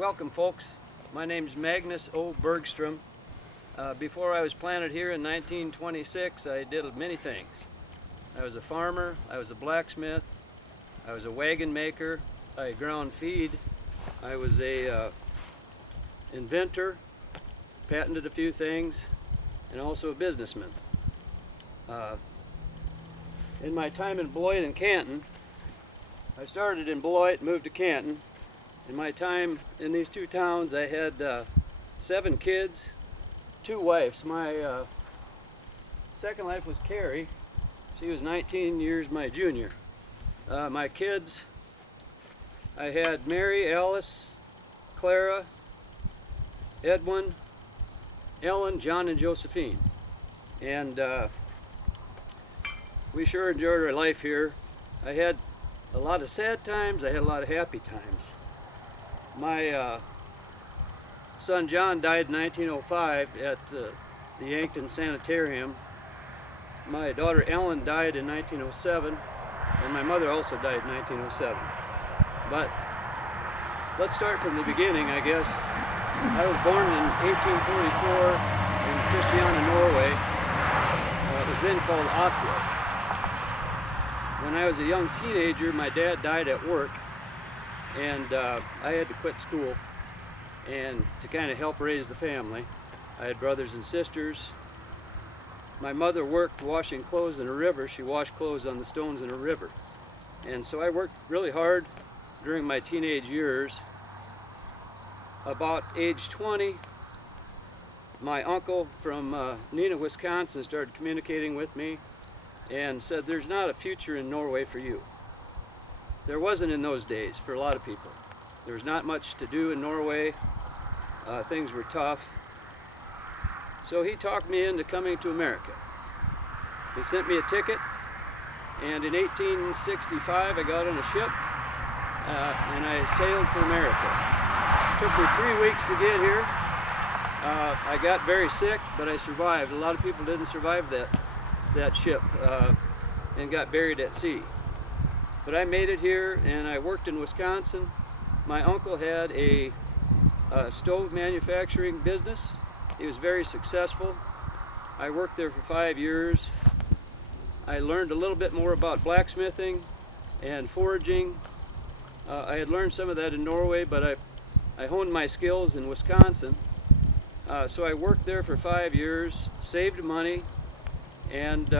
Welcome, folks. My name's Magnus O. Bergstrom. Before I was planted here in 1926, I did many things. I was a farmer, I was a blacksmith, I was a wagon maker, I ground feed, I was a inventor, patented a few things, and also a businessman. In my time in Beloit and Canton, I started in Beloit, moved to Canton. In my time in these two towns, I had 7 kids, 2 wives. My second wife was Carrie. She was 19 years my junior. My kids, I had Mary, Alice, Clara, Edwin, Ellen, John, and Josephine. And we sure enjoyed our life here. I had a lot of sad times, I had a lot of happy times. My son John died in 1905 at the Canton Sanitarium. My daughter Ellen died in 1907, and my mother also died in 1907. But let's start from the beginning, I guess. I was born in 1844 in Kristiania, Norway. It was then called Oslo. When I was a young teenager, my dad died at work, and I had to quit school and to kind of help raise the family. I had brothers and sisters. My mother worked washing clothes in a river. She washed clothes on the stones in a river. And so I worked really hard during my teenage years. About age 20, my uncle from Neenah, Wisconsin started communicating with me and said, "There's not a future in Norway for you." There wasn't in those days for a lot of people. There was not much to do in Norway. Things were tough. So he talked me into coming to America. He sent me a ticket, and in 1865 I got on a ship and I sailed for America. It took me 3 weeks to get here. I got very sick, but I survived. A lot of people didn't survive that ship and got buried at sea. But I made it here, and I worked in Wisconsin. My uncle had a stove manufacturing business. He was very successful. I worked there for 5 years. I learned a little bit more about blacksmithing and foraging. I had learned some of that in Norway, but I honed my skills in Wisconsin. So I worked there for 5 years, saved money, and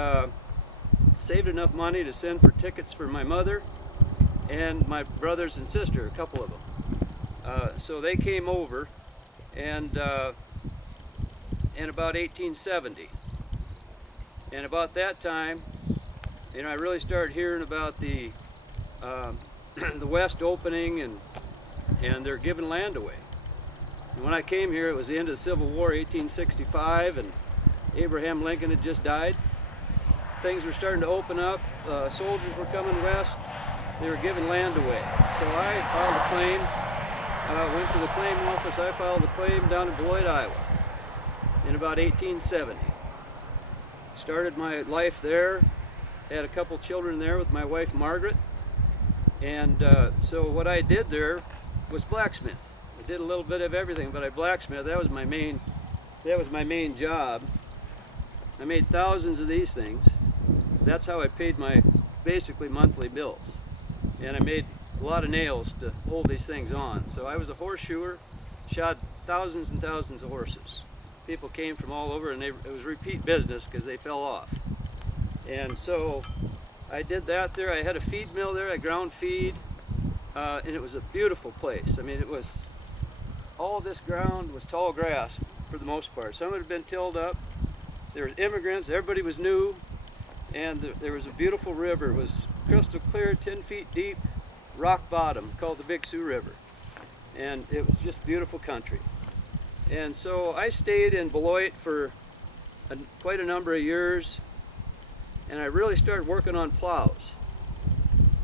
saved enough money to send for tickets for my mother and my brothers and sister, a couple of them. So they came over, and in about 1870. And about that time, I really started hearing about the the West opening, and they're giving land away. And when I came here, it was the end of the Civil War, 1865, and Abraham Lincoln had just died. Things were starting to open up. Soldiers were coming west. They were giving land away. So I filed a claim. Went to the claim office. I filed a claim down in Beloit, Iowa in about 1870. Started my life there. Had a couple children there with my wife Margaret. And so what I did there was blacksmith. I did a little bit of everything, but I blacksmith. That was my main job. I made thousands of these things. That's how I paid my basically monthly bills. And I made a lot of nails to hold these things on. So I was a horseshoer, shod thousands and thousands of horses. People came from all over, and it was repeat business because they fell off. And so I did that there. I had a feed mill there. I ground feed, and it was a beautiful place. I mean, it was, all this ground was tall grass for the most part. Some had been tilled up. There were immigrants. Everybody was new. And there was a beautiful river. It was crystal clear, 10 feet deep, rock bottom, called the Big Sioux River. And it was just beautiful country. And so I stayed in Beloit for quite a number of years, and I really started working on plows.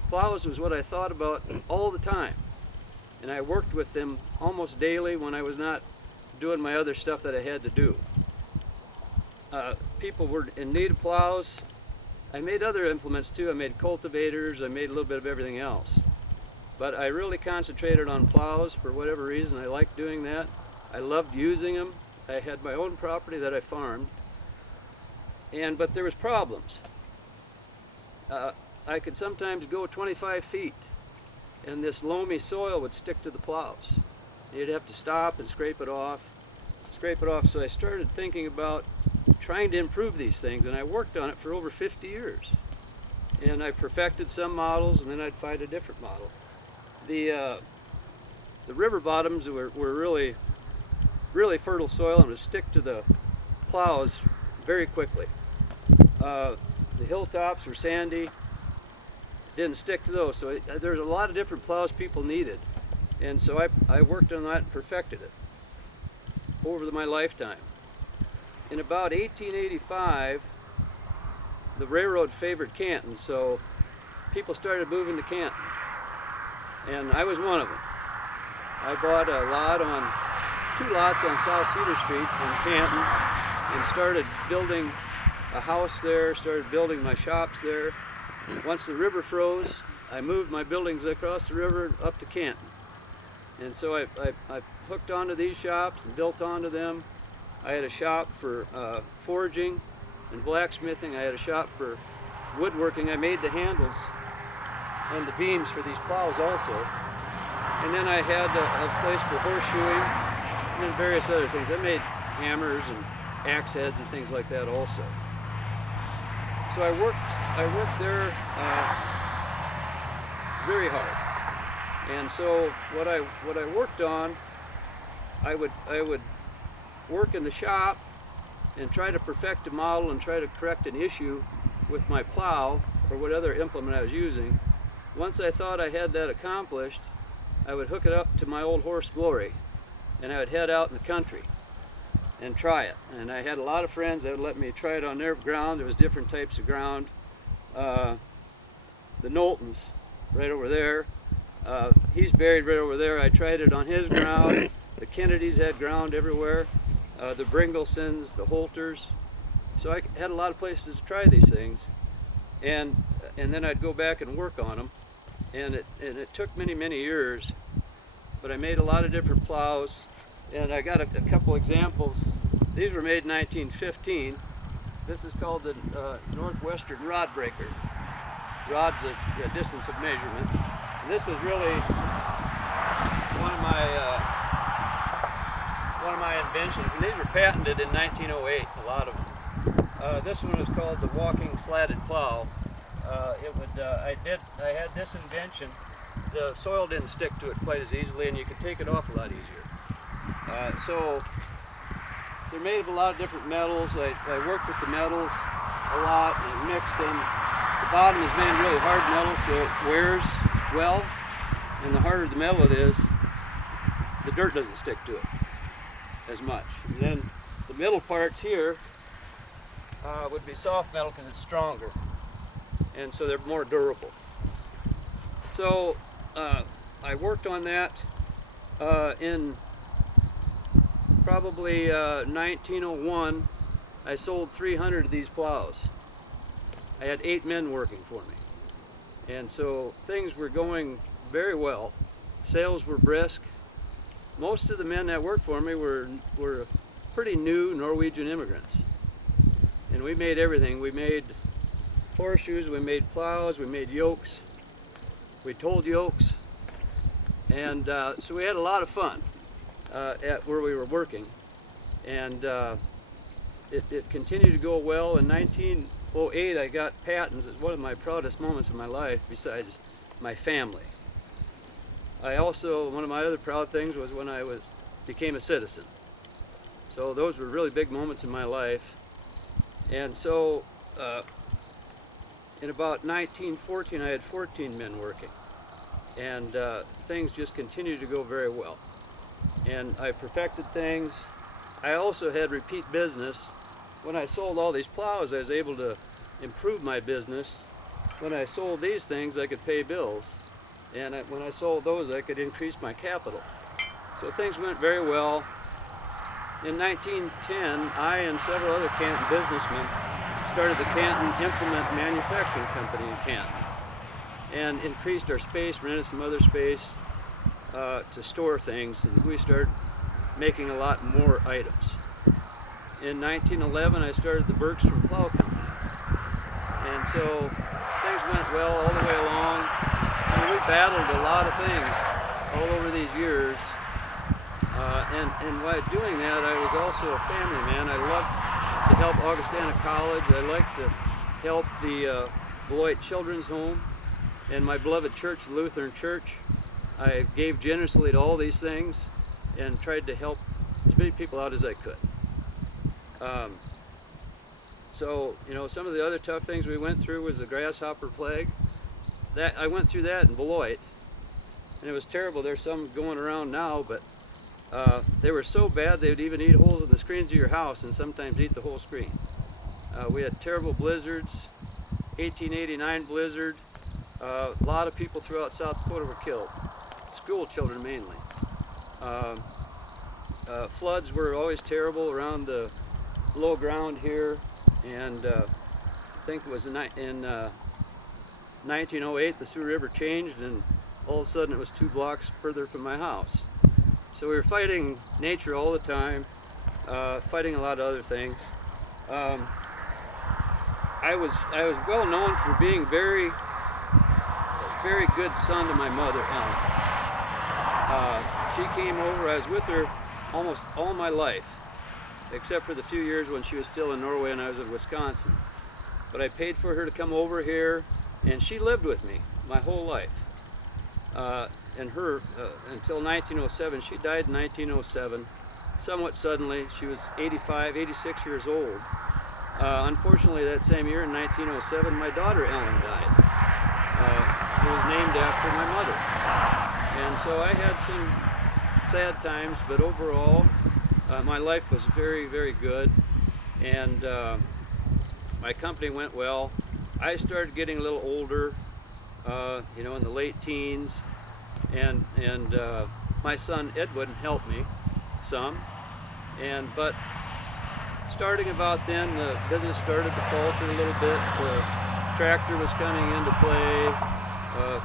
Plows was what I thought about all the time. And I worked with them almost daily when I was not doing my other stuff that I had to do. People were in need of plows. I made other implements too. I made cultivators. I made a little bit of everything else. but I really concentrated on plows for whatever reason. I liked doing that. I loved using them. I had my own property that I farmed, but there was problems. I could sometimes go 25 feet, and this loamy soil would stick to the plows. You'd have to stop and scrape it off. So I started thinking about trying to improve these things, and I worked on it for over 50 years. And I perfected some models, and then I'd find a different model. The river bottoms were really fertile soil and would stick to the plows very quickly. The hilltops were sandy, didn't stick to those. So there's a lot of different plows people needed. And so I worked on that and perfected it over my lifetime. In about 1885, the railroad favored Canton, so people started moving to Canton. And I was one of them. I bought two lots on South Cedar Street in Canton and started building a house there, started building my shops there. Once the river froze, I moved my buildings across the river up to Canton. And so I hooked onto these shops and built onto them. I had a shop for forging and blacksmithing. I had a shop for woodworking. I made the handles and the beams for these plows also. And then I had a place for horseshoeing and then various other things. I made hammers and axe heads and things like that also. So I worked there very hard. And so what I worked on, I would work in the shop and try to perfect a model and try to correct an issue with my plow or what other implement I was using. Once I thought I had that accomplished, I would hook it up to my old horse Glory, and I would head out in the country and try it. And I had a lot of friends that would let me try it on their ground. There was different types of ground. The Knowltons, right over there. He's buried right over there. I tried it on his ground. The Kennedys had ground everywhere. The Bringlesons, the Holters. So I had a lot of places to try these things. And then I'd go back and work on them. And it took many years, but I made a lot of different plows. And I got a couple examples. These were made in 1915. This is called the Northwestern Rod Breaker. Rod's a distance of measurement. And this was really one of my inventions. And these were patented in 1908, a lot of them. This one is called the walking slatted plow. I had this invention. The soil didn't stick to it quite as easily, and you could take it off a lot easier. So they're made of a lot of different metals. I worked with the metals a lot and mixed them. The bottom is made of really hard metal, so it wears well. And the harder the metal it is, the dirt doesn't stick to it as much. And then the middle parts here would be soft metal because it's stronger, and so they're more durable. So I worked on that in probably 1901. I sold 300 of these plows. I had 8 men working for me, and so things were going very well. Sales were brisk. Most of the men that worked for me were pretty new Norwegian immigrants, and we made everything. We made horseshoes, we made plows, we made yokes, we told yokes, and so we had a lot of fun at where we were working, and it continued to go well. In 1908 I got patents. It's one of my proudest moments of my life besides my family. One of my other proud things was when I became a citizen. So those were really big moments in my life. And so in about 1914 I had 14 men working, and things just continued to go very well. And I perfected things. I also had repeat business. When I sold all these plows, I was able to improve my business. When I sold these things, I could pay bills. And when I sold those, I could increase my capital. So things went very well. In 1910, I and several other Canton businessmen started the Canton Implement Manufacturing Company in Canton. and increased our space, rented some other space to store things, and we started making a lot more items. In 1911, I started the Bergstrom plow company, and so things went well all the way along. I mean, we battled a lot of things all over these years, and while doing that, I was also a family man. I loved to help Augustana College. I liked to help the Beloit Children's Home and my beloved church, the Lutheran Church. I gave generously to all these things and tried to help as many people out as I could. So, you know, some of the other tough things we went through was the grasshopper plague. I went through that in Beloit, and it was terrible. There's some going around now, but they were so bad they would even eat holes in the screens of your house and sometimes eat the whole screen. We had terrible blizzards, 1889 blizzard. A lot of people throughout South Dakota were killed, school children mainly. Floods were always terrible around the low ground here, and I think it was in 1908 the Sioux River changed, and all of a sudden it was 2 blocks further from my house. So we were fighting nature all the time, fighting a lot of other things. I was well known for being very good son to my mother, Ellen. She came over. I was with her almost all my life, except for the few years when she was still in Norway and I was in Wisconsin. But I paid for her to come over here, and she lived with me my whole life. Until 1907. She died in 1907, somewhat suddenly. She was 86 years old. Unfortunately, that same year in 1907, my daughter Ellen died. Who was named after my mother. And so I had some sad times, but overall, my life was very, very good, and my company went well. I started getting a little older, you know, in the late teens, and my son Edwin helped me some, but starting about then, the business started to falter a little bit. The tractor was coming into play,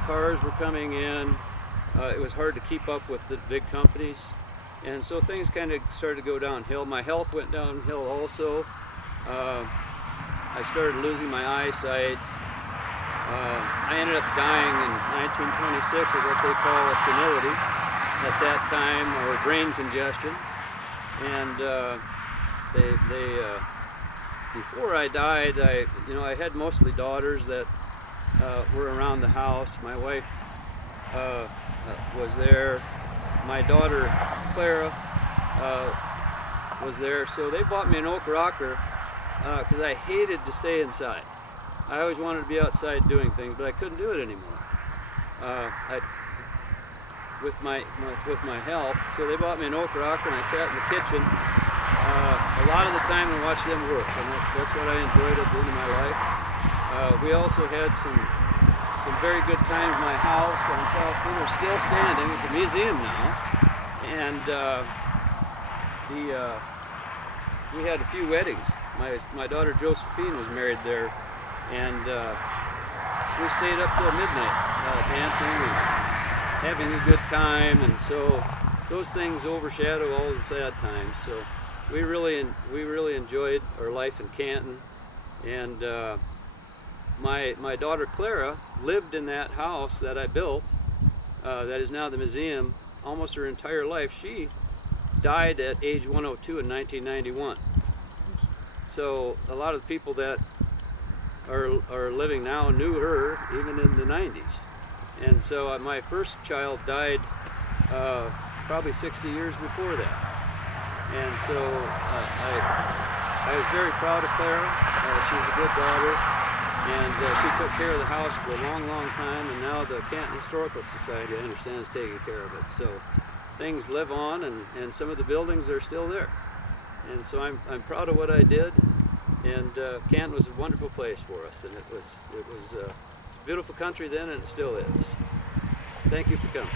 cars were coming in. It was hard to keep up with the big companies, and so things kind of started to go downhill. My health went downhill also. I started losing my eyesight. I ended up dying in 1926 of what they call a senility at that time, or brain congestion. And before I died, I had mostly daughters that were around the house. My wife was there. My daughter Clara was there. So they bought me an oak rocker because I hated to stay inside. I always wanted to be outside doing things, but I couldn't do it anymore with my health. So they bought me an oak rocker, and I sat in the kitchen a lot of the time and watched them work, and that's what I enjoyed at the end of my life. We also had some very good times in my house on South Center, still standing. It's a museum now, and we had a few weddings. My daughter Josephine was married there, and we stayed up till midnight dancing and having a good time, and so those things overshadow all the sad times. So we really enjoyed our life in Canton, and my daughter Clara lived in that house that I built, that is now the museum, almost her entire life. She died at age 102 in 1991. So a lot of people that are living now knew her even in the 90s. And so my first child died probably 60 years before that. And so I was very proud of Clara. She was a good daughter, and she took care of the house for a long, long time, and now the Canton Historical Society, I understand, is taking care of it. So things live on, and some of the buildings are still there. And so I'm proud of what I did, and Canton was a wonderful place for us, and it was a beautiful country then, and it still is. Thank you for coming.